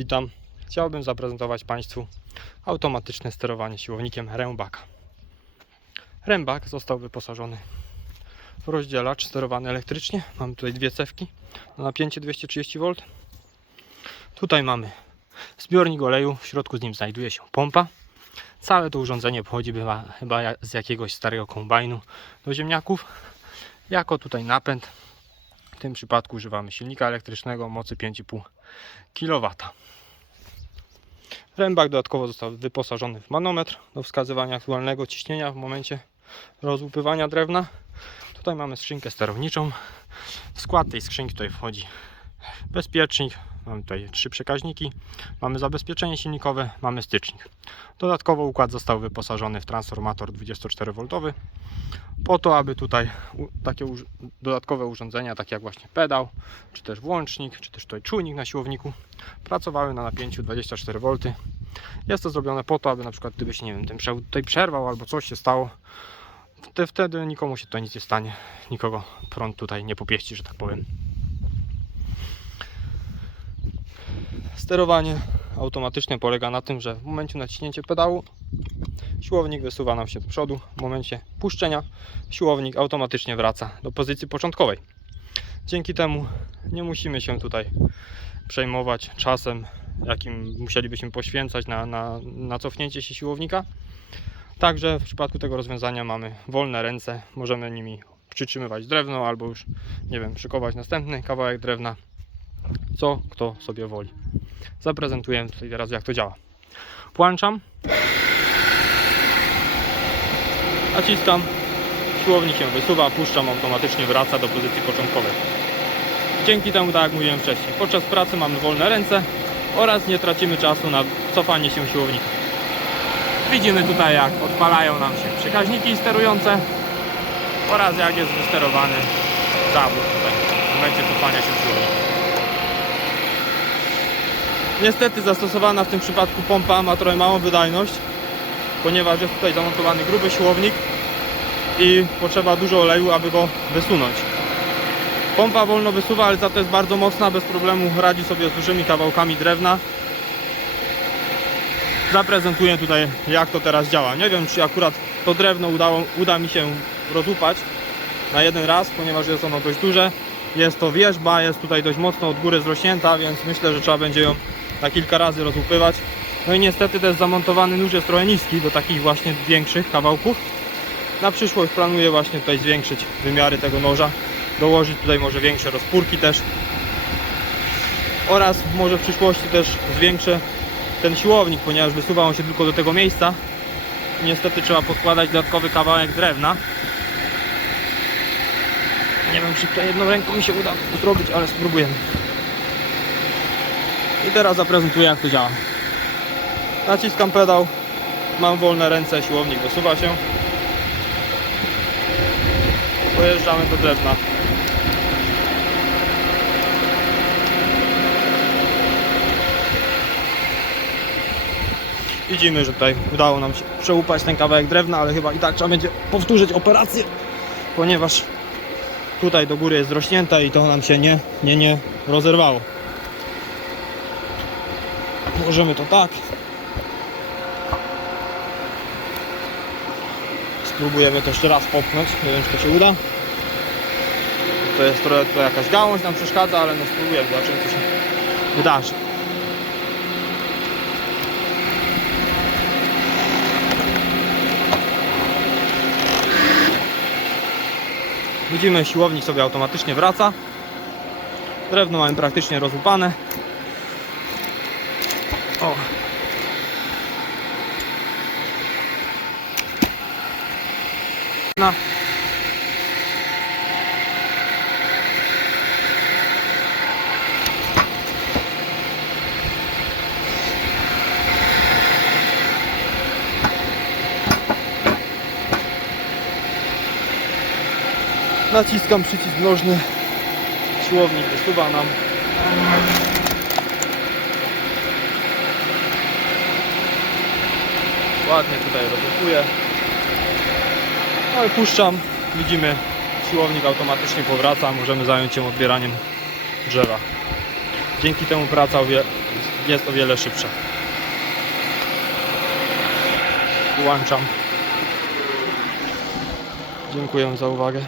Witam. Chciałbym zaprezentować Państwu automatyczne sterowanie siłownikiem Rębaka. Rębak został wyposażony w rozdzielacz sterowany elektrycznie. Mamy tutaj dwie cewki na napięcie 230V. Tutaj mamy zbiornik oleju, w środku z nim znajduje się pompa. Całe to urządzenie pochodzi chyba z jakiegoś starego kombajnu do ziemniaków. Jako tutaj napęd. Tym przypadku używamy silnika elektrycznego mocy 5,5 kW. Rębak dodatkowo został wyposażony w manometr do wskazywania aktualnego ciśnienia w momencie rozłupywania drewna. Tutaj mamy skrzynkę sterowniczą. W skład tej skrzynki tutaj wchodzi bezpiecznik. Mamy tutaj trzy przekaźniki. Mamy zabezpieczenie silnikowe, mamy stycznik. Dodatkowo układ został wyposażony w transformator 24V po to, aby tutaj takie dodatkowe urządzenia, takie jak właśnie pedał, czy też włącznik, czy też tutaj czujnik na siłowniku pracowały na napięciu 24V. Jest to zrobione po to, aby na przykład gdyby się, nie wiem, ten przewód tutaj przerwał albo coś się stało, wte- wtedy nikomu się tutaj nic nie stanie, nikogo prąd tutaj nie popieści, że tak powiem. Sterowanie automatyczne polega na tym, że w momencie naciśnięcia pedału siłownik wysuwa nam się do przodu, w momencie puszczenia siłownik automatycznie wraca do pozycji początkowej. Dzięki temu nie musimy się tutaj przejmować czasem, jakim musielibyśmy poświęcać na, na, na cofnięcie się siłownika. Także w przypadku tego rozwiązania mamy wolne ręce, możemy nimi przytrzymywać drewno albo już, nie wiem, szykować następny kawałek drewna, co kto sobie woli. Zaprezentuję tutaj teraz jak to działa. Włączam, naciskam, siłownik się wysuwa, puszczam, automatycznie wraca do pozycji początkowej. Dzięki temu, tak jak mówiłem wcześniej, podczas pracy mamy wolne ręce oraz nie tracimy czasu na cofanie się siłownika. Widzimy tutaj jak odpalają nam się przekaźniki sterujące oraz jak jest wysterowany zawód tutaj w momencie cofania się siłownika. Niestety zastosowana w tym przypadku pompa ma trochę małą wydajność, ponieważ jest tutaj zamontowany gruby siłownik i potrzeba dużo oleju, aby go wysunąć. Pompa wolno wysuwa, ale za to jest bardzo mocna, bez problemu radzi sobie z dużymi kawałkami drewna. Zaprezentuję tutaj jak to teraz działa. Nie wiem czy akurat to drewno udało, uda mi się rozłupać na jeden raz, ponieważ jest ono dość duże. Jest to wierzba, jest tutaj dość mocno od góry zrośnięta, więc myślę, że trzeba będzie ją na kilka razy rozłupywać. No i niestety też zamontowany nóż jest trochę niski do takich właśnie większych kawałków. Na przyszłość planuję właśnie tutaj zwiększyć wymiary tego noża dołożyć tutaj może większe rozpórki też oraz może w przyszłości też zwiększę ten siłownik, ponieważ wysuwa on się tylko do tego miejsca niestety trzeba podkładać dodatkowy kawałek drewna nie wiem czy to jedną ręką mi się uda zrobić, ale spróbujemy i teraz zaprezentuję jak to działa. Naciskam pedał. Mam wolne ręce, siłownik wysuwa się. Pojeżdżamy do drewna. Widzimy, że tutaj udało nam się przełupać ten kawałek drewna, ale chyba i tak trzeba będzie powtórzyć operację, ponieważ tutaj do góry jest zrośnięta i to nam się nie, nie, nie rozerwało. Włożymy to tak. Spróbujemy to jeszcze raz popchnąć, nie wiem czy to się uda. To jest trochę jakaś gałąź nam przeszkadza, ale no spróbujemy, zobaczymy co się wydarzy. Widzimy, siłownik sobie automatycznie wraca. Drewno mamy praktycznie rozłupane. No. Naciskam przycisk mnożny. Siłownik wysuwa nam. Ładnie tutaj rozruchuję ale puszczam, widzimy siłownik automatycznie powraca, możemy zająć się odbieraniem drzewa. Dzięki temu praca jest o wiele szybsza. Wyłączam. Dziękuję za uwagę.